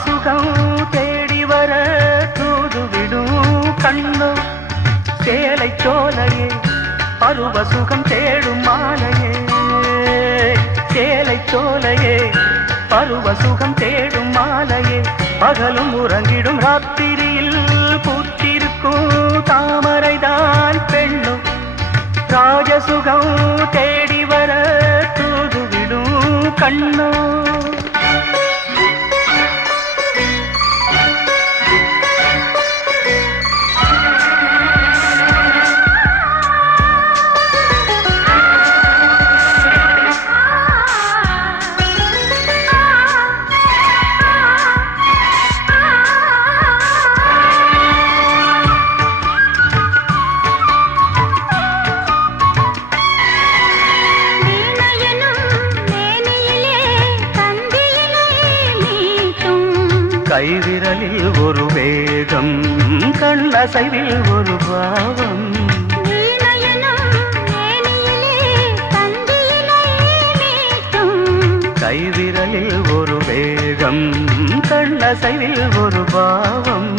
ராஜசுகம் தேடி வர தூதுவிடும் கண்ணோ சேலை சோலையே பருவ சுகம் தேடும் மாலையே சேலை சோலையே பருவ சுகம் தேடும் மாலையே பகலும் உறங்கிடும் ராத்திரியில் பூத்திருக்கும் தாமரைதான் பெண்ணும் ராஜசுகம் தேடி வர தூதுவிடும் கண்ணோ கைவிரலில் ஒரு வேகம் கண்ணசைவில் ஒரு பாவம் கைவிரலில் ஒரு வேகம் கண்ணசைவில் ஒரு பாவம்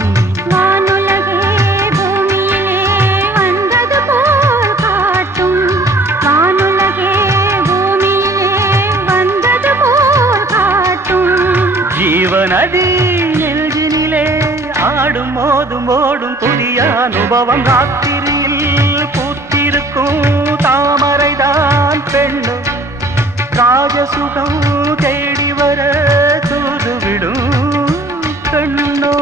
ஜீவநதி நெஞ்சினிலே ஆடும் மோதும் ஓடும் புதிய அனுபவம் ராத்திரியில் பூத்திருக்கும் தாமரைதான் பெண்ணு ராஜசுகம் தேடி வர தூதுவிடும் கண்ணோ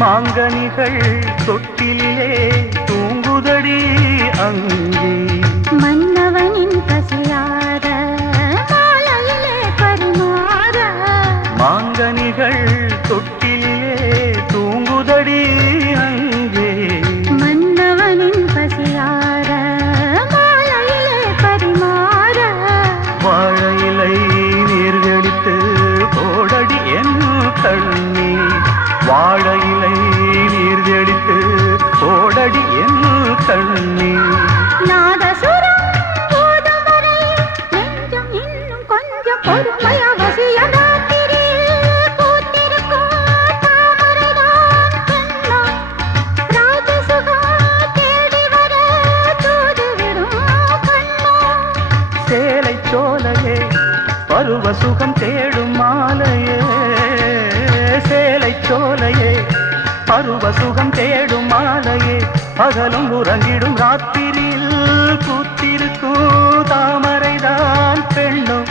மாங்கனிகள் தொட்டிலே தூங்குதடி அங்கே மன்னவனின் பசியார மாலையிலே பரிமாற மாங்கனிகள் தொட்டிலே தூங்குதடி அங்கே மன்னவனின் பசியார மாலையிலே பரிமாற வாழையிலை நீர்கடித்து போடடி என் கண்ணி வாழையிலை நீர்கடித்து போடடி என் கண்ணி நாதசுரம் போதும் வரை நெஞ்சம் இன்னும் கொஞ்சம் பொறுமைய வசிய ராத்திரியில் பூத்திருக்கும் தாமரைதான் கண்ணா ராஜசுகம் தேடி வர தூதுவிடும் கண்ணா சேலை சோலையே பருவ சுகம் தேடும் மாலையே சேலை சோலையே பருவ சுகம் தேடும் மாலையே பகலும் உறங்கிடும் ராத்திரியில் பூத்திருக்கும் தாமரைதான் பெண்ணும்